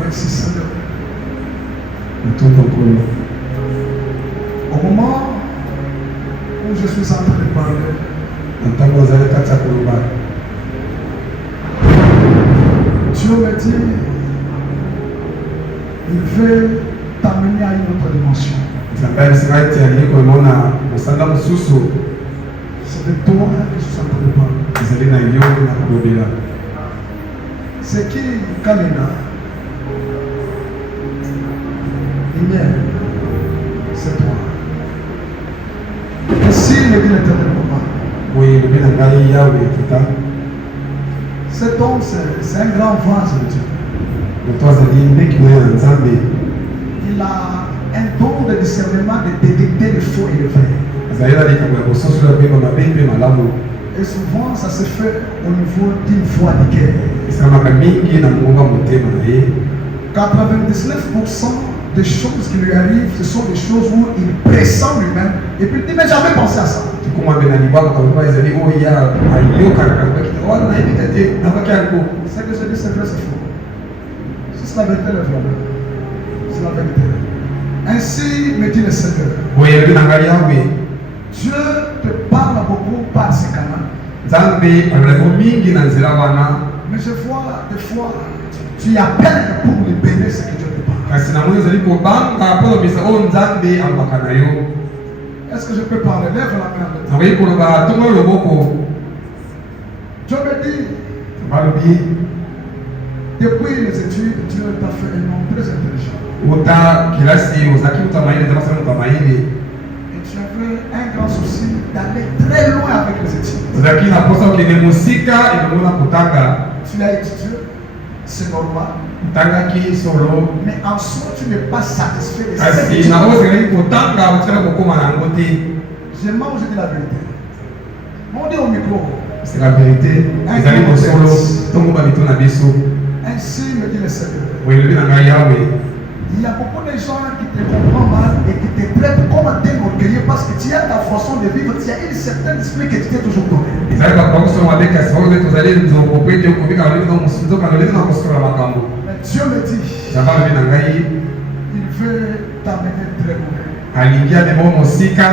Merci Seigneur. Au moment où je suis en train de parler, Dieu me dit, il veut t'amener à une autre dimension. C'est de toi que je suis en train de parler. ezali na yo na kolobela. C'est qui Kamena? Lumière, c'est toi. Ainsi me dit l'Éternel papa. boye elobi na ngai yawe tata Cet homme, c'est un grand vase de Dieu. moto azali ndeki moye na nzambe Il a un don de discernement de détecter le faux et le vrai. azali na likambo ya kososola koyeba mabe mpe malamu. Et souvent, ça se fait au niveau d'une voix de guerre. esalamaka mingi na mongongo ya motema na ye. 99% des choses qui lui arrivent, ce sont des choses où il pressent lui-même et puis il dit mais j'avais pensé à ça. tikumambe na libaka kaloba ezali oyo ya ayokaka kalobaki wana nayebika te nabaki yango. Ce que je dis c'est vrai, c'est faux. Si c'est la vérité, le vrai. C'est la vérité. Ainsi me dit le Seigneur. boye elobi na ngai yawe Dieu te parle beaucoup par ces canaux. nzambe alobelako mingi na nzela wana. Mais je vois des fois, tu appelles pour libérer ce que Dieu te parle. kasi namoni ezali kobanga mpo lobisa oyo nzambe alobaka na yo. Est-ce que je peux parler? Lève la main. nakoki koloba tongo loboko. Dieu me dit, balobi depuis les études, Dieu t'a fait un homme très intelligent. uta kilasi ozalaki uta mayele eza basala uta mayele. Et tu avais un grand souci d'aller très loin avec les études. ozalaki na mposa okende mosika elongo na kotanga. Tu l'as étudié, c'est normal. otangaki solo Mais en soi, tu n'es pas satisfait de ce que kasi tu na as. oyo ozalaki kotanga otikala kokóma na yango te. Je mange, je dis la vérité. On dit au micro. c'est la vérité ezali mosolo ntongo babito na biso. Ainsi me dit le Seigneur. boye elobi na ngai yawe Il y a beaucoup de gens qui te comprennent mal et qui te traitent comme un orgueilleux parce que tu as ta façon de vivre, tu as une certaine esprit que tu t'es toujours donné. ezali bakoka kosola mabe kasi oyo tozali nzoko po ete okobika lolenge nzokana lolenge na kosola makambo. Mais Dieu me dit, nzambe alobi na ngai il veut t'amener très loin alingi amema mosika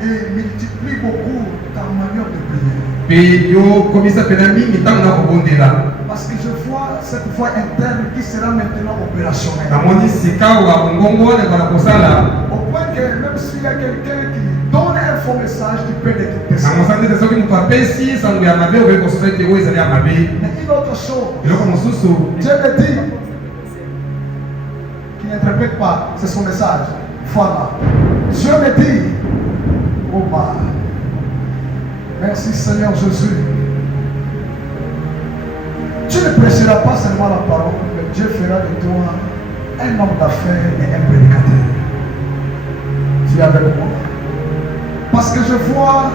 et multiplie beaucoup ta manière de prier. mpe yo komisa pena mingi ntango na kobondela. Parce que je vois cette voix interne qui sera maintenant opérationnelle. namoni sika oyo abongongo wana ezala kosala. Au point que même s'il y a quelqu'un qui donne un faux message, tu peux l'écouter. na mosala te soki moto apesi sango ya mabe okoki kososa ete oyo ezali ya mabe. Mais une autre chose, eloko mosusu Dieu me dit qu'il n'interprète pas, c'est son message. Voilà. Dieu me dit, oh bah, merci Seigneur Jésus. Tu ne prêcheras pas seulement la parole, mais Dieu fera de toi un homme d'affaires et un prédicateur. Tu es avec moi. Parce que je vois,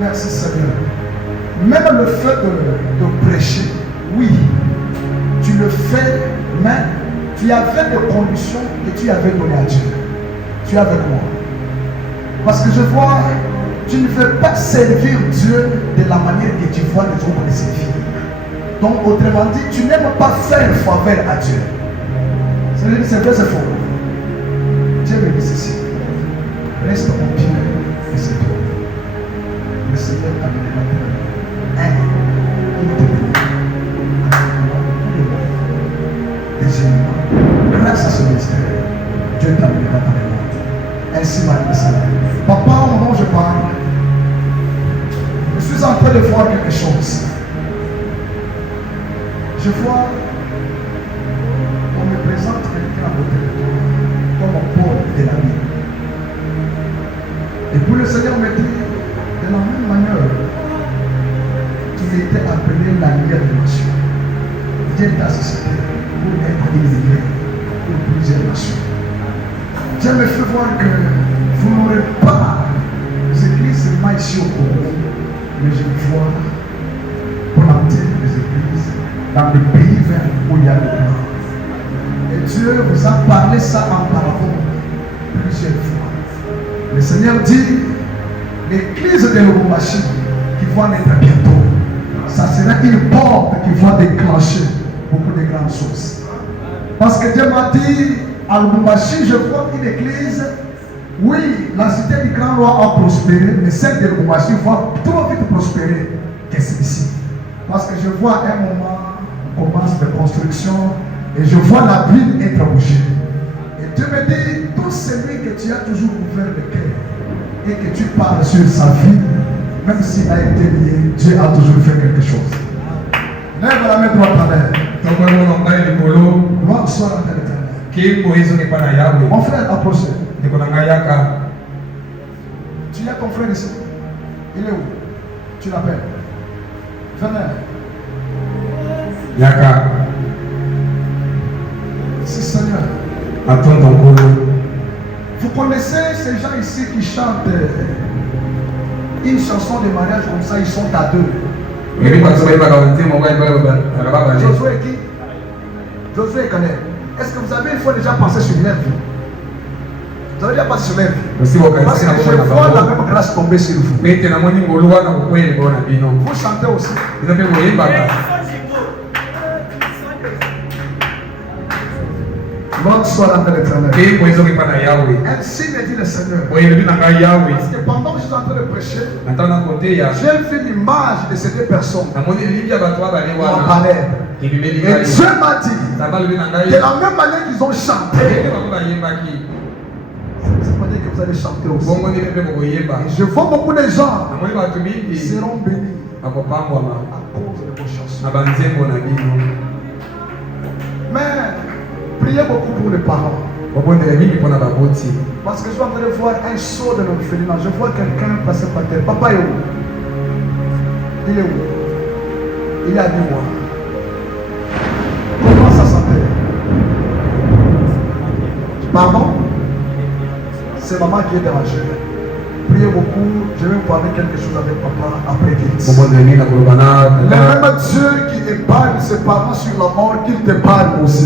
merci Seigneur, même le fait de prêcher, oui, tu le fais, mais tu avais des conditions que tu avais données à Dieu. Tu es avec moi. Parce que je vois, tu ne veux pas servir Dieu de la manière que tu vois les autres les servir. Donc, autrement dit, tu n'aimes pas faire faveur à Dieu. C'est vrai, c'est faux. Dieu me dit ceci. Reste en pied et c'est tout. Le Seigneur t'a donné la paix. Il te bénit. Deuxièmement, grâce à ce ministère, Dieu t'a donné la paix. Ainsi m'a dit le Seigneur. Papa, au moment où je parle, je suis en train de voir quelque chose. Je vois, on me présente quelqu'un à côté de toi, comme un pauvre de la vie. Et puis le Seigneur me dit, de la même manière, tu étais appelé la lumière des nations. Dieu t'a suscité pour être une lumière pour plusieurs nations. Dieu me fait voir que vous n'aurez pas les églises seulement ici au Congo, mais je vois planter les églises dans les pays vers où il y a le plan. Et Dieu vous a parlé ça en parabole plusieurs fois. Le Seigneur dit, l'église de Lubumbashi qui va naître bientôt, ça sera une porte qui va déclencher beaucoup de grandes choses. Parce que Dieu m'a dit, à Lubumbashi, je vois une église, oui, la cité du grand roi a prospéré, mais celle de Lubumbashi va trop vite prospérer que celle-ci. Parce que je vois un moment, on commence de construction, et je vois la ville être bougée. Et Dieu me dit, tout celui que tu as toujours ouvert le cœur, et que tu parles sur sa vie, Même s'il a été lié, Dieu a toujours fait quelque chose. Lève la main droite en l'air. Gloire soit à l'Éternel. Mon frère, approchez. Tu as ton frère ici. Il est où? Tu l'appelles. Venez. Yaka. Si Seigneur. Attends ton colo. Vous connaissez ces gens ici qui chantent une chanson de mariage comme ça, ils sont à deux. Josué qui? Josué connaît. Est-ce que vous savez, il faut déjà passer sur l'œuvre? Vous avez déjà passé sur l'œuvre? Parce que je vois la même grâce tomber sur vous. Vous chantez aussi. Gloire soit à l'Éternel. Ainsi me dit le Seigneur. Parce que pendant que je suis en train de prêcher, j'ai vu l'image de ces deux personnes en parler. Et Dieu m'a dit, de la même manière qu'ils ont chanté, ça veut dire que vous allez chanter aussi. Et je vois beaucoup de gens qui seront bénis à cause de vos chansons. Mais priez beaucoup pour les parents. Parce que je suis en train de voir un saut de l'orphelinat. Je vois quelqu'un passer par terre. Papa est où? Il est où? Il est à 10 mois. Comment ça s'appelle? Pardon? C'est maman qui est dérangée. Priez beaucoup. Je vais vous parler quelque chose avec papa après qu'il. Le même Dieu qui épargne ses parents sur la mort, qu'il t'épargne aussi.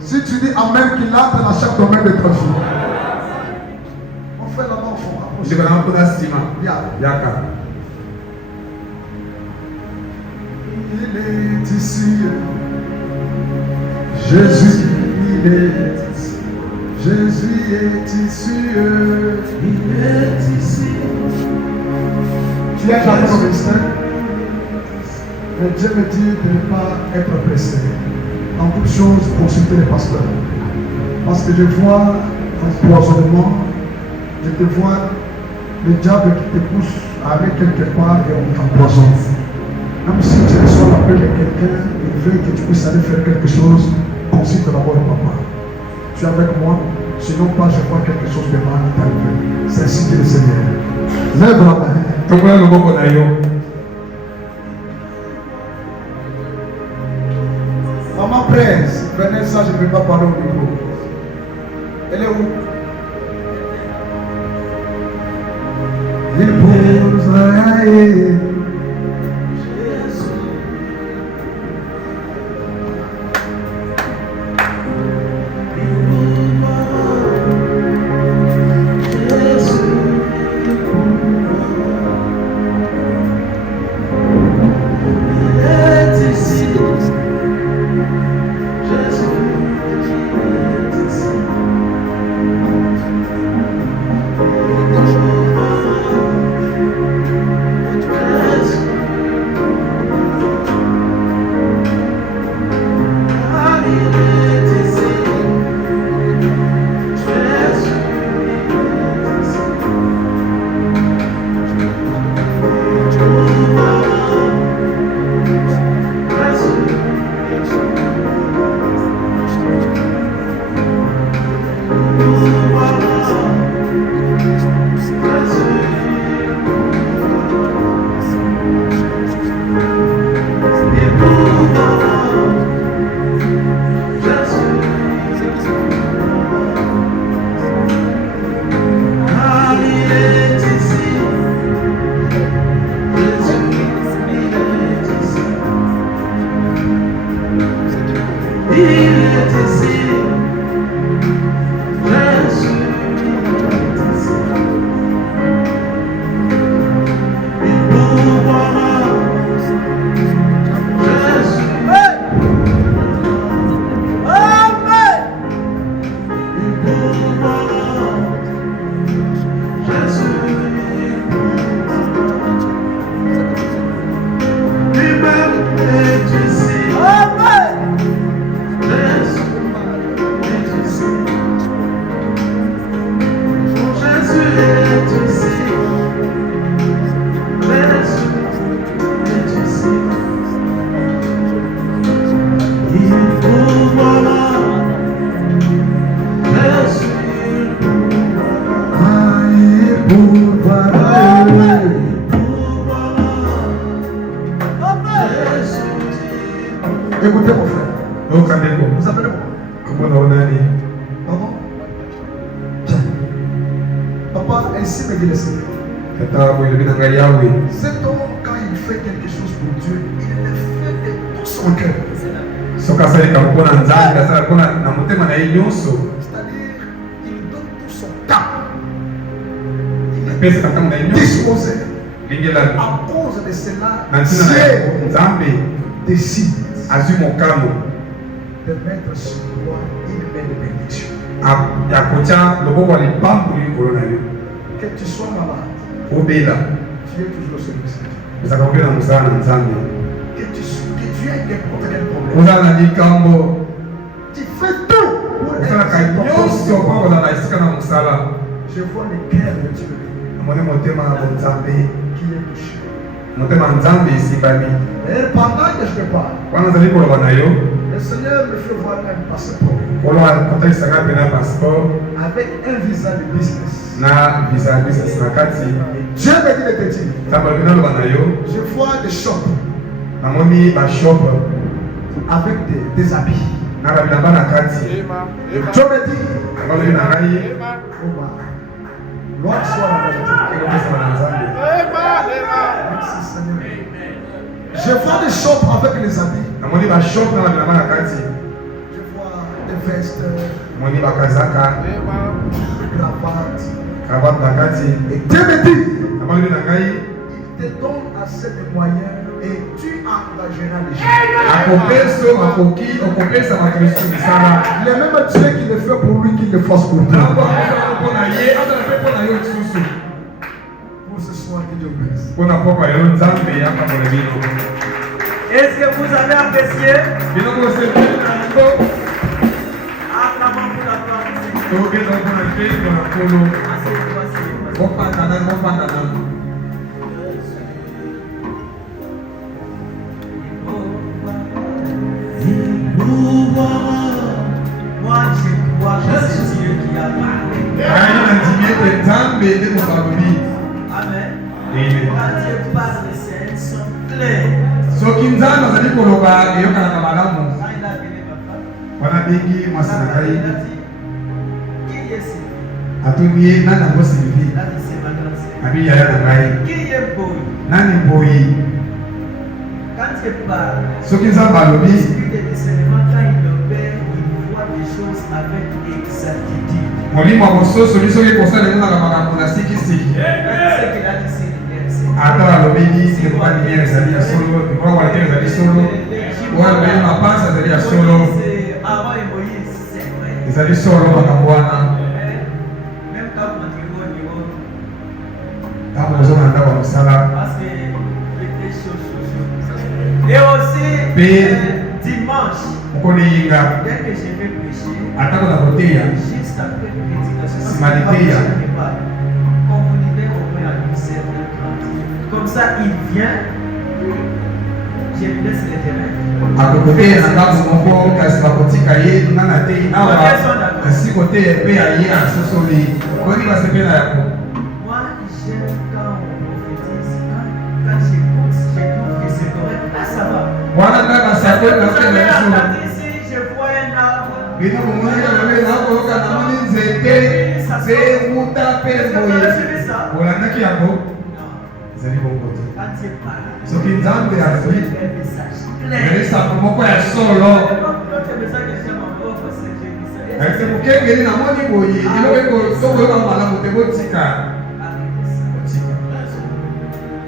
Si tu dis Amen, qu'il entre dans chaque domaine de ta vie. On fait la mort. Il est ici. Jésus, il est ici. Jésus est ici. Il est ici. Tu as jamais au médecin. Mais Dieu me dit de ne pas être pressé. En toute chose, consulter les pasteurs. Parce que je vois un poisonnement. Je te vois le diable qui te pousse à aller quelque part et on t'empoisonne. Même si tu reçois l'appel de quelqu'un, il veut que tu puisses aller faire quelque chose, consulte d'abord le papa. Tu es avec moi, sinon pas je vois quelque chose de mal t'arriver. C'est ainsi que le Seigneur. Lève la main. Maman presse, venez ça, je ne vais pas parler au micro. Elle est où? Il pose à Jésus. Écoutez mon frère. Donc, Kandeko, Vous appelez moi? comment on a dit? Pardon? Tiens. Papa, ainsi me dit le Seigneur. Tata, oui, le binanga Yahweh. Cet homme, quand il fait quelque chose pour Dieu, il le fait de tout son cœur. Soka sali kamukona nzambe kasala kona na motema na ye nyonso. C'est-à-dire, il donne tout son temps. Pesa kama na ye nyonso. Disposé. Lingela À cause de cela, na ntina na Dieu nzambe décide azwi mokano de mettre sur toi une main de bénédiction. ya kotia loboko ya libamboli likolo na yo. Que tu sois malade, Obela tu es toujours celui de Dieu. ozalaka kopela mosala na nzambe. Que tu aies n'importe quel problème. ozala na likambo Tu fais tout pour osalaka être nyonso mpo kozala na esika na mosala. Je vois le cœur de Dieu amoni motema ya nzambe qui est touché. motema ya nzambe esimbami. Et pendant que je te parle, wana ozali koloba na yo le Seigneur me fait voir un passeport koloba kotalisaka mpena passeport avec un visa de business. na visa ya business na kati. Dieu me dit de te dire, nzambe alobi naloba na yo je vois des shops namoni bashop avec des habits. na babilamba na kati. Dieu me dit, abalobi na ngai oh bah, gloire soit à Dieu. ekopesama na nzambe. Merci Seigneur. Je vois des shops avec les habits. namoni bashop na babilamba na kati. Je vois des vestes, namoni bakazaka des cravates. kravate na kati. Et Dieu me dit, abalobi na ngai il te donne assez de moyens et tu engageras les gens. akopeso akoki okopesa bato lisusu misala. Le même Dieu qui le fait pour lui, qu'il le fasse pour ntango toi. akosala mpo na ye azala mpe mpo na yo lisusu. Pour ce soir, que Dieu bénisse. mpo na pokwa yo nzambe akambola bino. Est-ce que vous avez apprécié? bino kosepeli na yango Acclamons pour la gloire du Seigneur. tokeza mpona nzembo na nkolo. Asseyez-vous, asseyez-vous. bofanda nanu. Moi, je crois que c'est Dieu qui a parlé. ngai nandimi ete nzambe nde moto alobi. Amen. Amen. Quand Dieu parle, c'est un son clair. soki nzambe azali koloba eyokanaka malamu. Quand il a appelé ma femme, wana bengi mwasi na il ngai a dit, qui est Sylvie? atondi ye nani yango Sylvie. Il a dit, c'est ma grande sœur. abi yaya na ngai Qui est beau? nani boyi. Quand Dieu parle, soki nzambe alobi l'esprit de discernement, quand il opère, il voit des choses avec exactitude. molimo ya bososoli soki ekosala emonaka makambo na sikisiki. C'est qu'il a dit, c'est lumière, c'est ata balobeli ekoka lumiere ezali ya solo ekoko walakeli ezali solo oyo alobeli mapasi ezali ya solo C'est avant et Moïse, c'est vrai. ezali solo makambo wana. Même quand vous entrez au niveau, ntango ozonga na ndako ya mosala parce que c'était chaud, chaud, chaud. Et aussi, Mais- dimanche, mokolo eyinga dès que je vais prêcher, atako na koteya juste après prédication, si Simalité, vous ne hein. prêchez pas, on vous libère au moins à 17h30. Comme ça, il vient, je lui laisse le terrain. akokoteya na ndako moko kasi bakotika ye nana teyi awa kasi koteya mpe aye asosoli oyoki basepela yango. Moi, j'aime quand on prophétise, quand j'écoute, je trouve que c'est correct. Là, ça va. wana kaka sako Vous nakenda avez biso entendu ici, je vois un arbre. bino bomonaka lobe nakoyoka namoni nzete mpe wuta mpe Est-ce que vous boye avez suivi ça? olandaki yango Non. ezali bongo te. Quand Dieu parle, soki nzambe c'est azwi un message ezali clair. sango moko ya solo Notre message que j'aime encore parce que j'ai dit ça. ese mokengeli namoni boye eloko tokoyoka malamu te botika Arrêtez ça. botika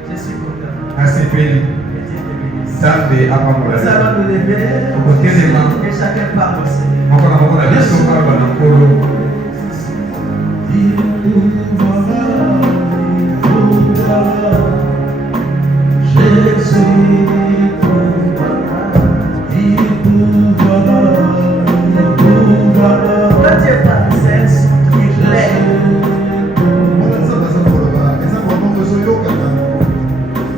Je suis content. asepeli Que Dieu te bénisse. nzambe apamola Nous allons nous lever tokotelema et chacun parle au Seigneur. moko na moko na biso koloba na nkolo. Quand Dieu parle, c'est un son qui est clair. Wana nzambe aza koloba, eza vraiment tozoyokana.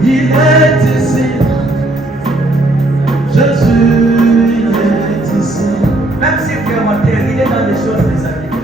Il est ici. Jésus, il est ici. Même si frère Walter, il est dans les choses des habits.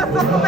Oh,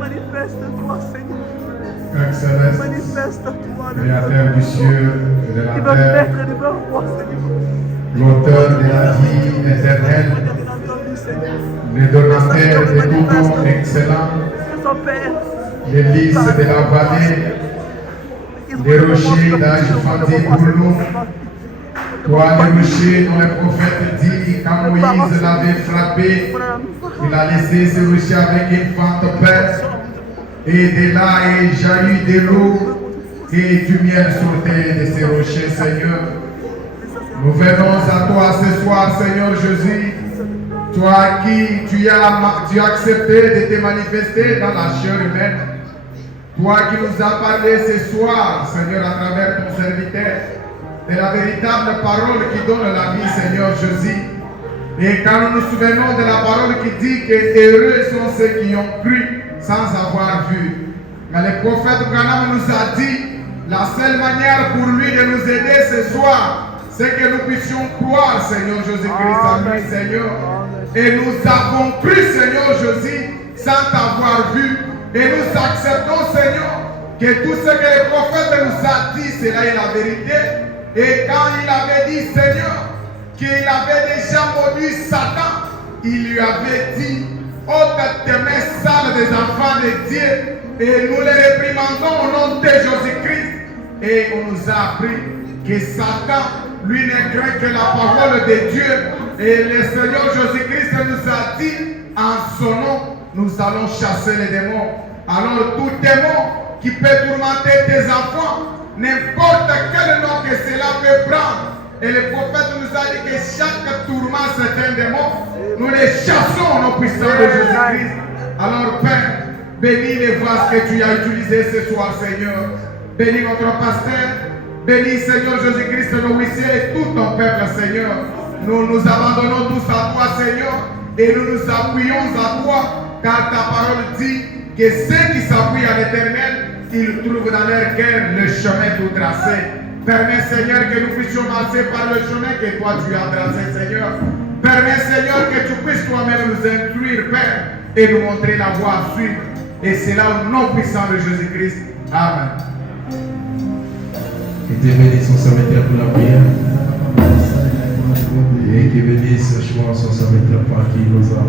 Manifeste-toi, Seigneur. Père céleste, Manifeste-toi. Créateur du ciel et de Il la veut terre, mettre devant moi, Seigneur. l'auteur de la vie éternelle, le donateur de tout don excellent, Son Père. les lys de la vallée, les rochers d'âge fanti pour nous. Toi, le rocher dont le prophète dit, quand Moïse l'avait frappé, il a laissé ce rocher avec une fente père, et de là est jailli de l'eau et du miel sortait de ces rochers, Seigneur. Nous venons à toi ce soir, Seigneur Jésus, toi qui tu as accepté de te manifester dans la chair humaine, toi qui nous as parlé ce soir, Seigneur, à travers ton serviteur, de la véritable parole qui donne la vie, Seigneur Jésus. Et quand nous nous souvenons de la parole qui dit que heureux sont ceux qui ont cru sans avoir vu. Mais le prophète Branham nous a dit, la seule manière pour lui de nous aider ce soir, c'est que nous puissions croire, Seigneur Jésus-Christ, en lui, Seigneur. Et nous avons cru, Seigneur Jésus, sans t'avoir vu. Et nous acceptons, Seigneur, que tout ce que le prophète nous a dit, cela est la vérité. Et quand il avait dit, Seigneur, qu'il avait déjà maudit Satan, il lui avait dit, ôte tes mains sales des enfants de Dieu, et nous les réprimandons au nom de Jésus-Christ. Et on nous a appris que Satan, lui, ne craint que la parole de Dieu. Et le Seigneur Jésus-Christ nous a dit, en son nom, nous allons chasser les démons. Alors tout démon qui peut tourmenter tes enfants, n'importe quel nom que cela peut prendre. Et le prophète nous a dit que chaque tourment c'est un démon. Nous les chassons au nom puissant de Jésus-Christ. Alors Père, bénis les vases que tu as utilisés ce soir, Seigneur. Bénis notre pasteur. Bénis Seigneur Jésus-Christ, nos huissiers et tout ton peuple, Seigneur. Nous nous abandonnons tous à toi, Seigneur. Et nous nous appuyons à toi. Car ta parole dit que ceux qui s'appuient à l'Éternel, ils trouvent dans leur cœur le chemin tout tracé. Permets, Seigneur, que nous puissions marcher par le chemin que toi tu as tracé, Seigneur. Permets, Seigneur, que tu puisses toi-même nous instruire, Père, et nous montrer la voie à suivre. Et c'est là au nom puissant de Jésus-Christ. Amen. Que Dieu bénisse son serviteur pour la prière. Et qu'il bénisse son serviteur par qui nous a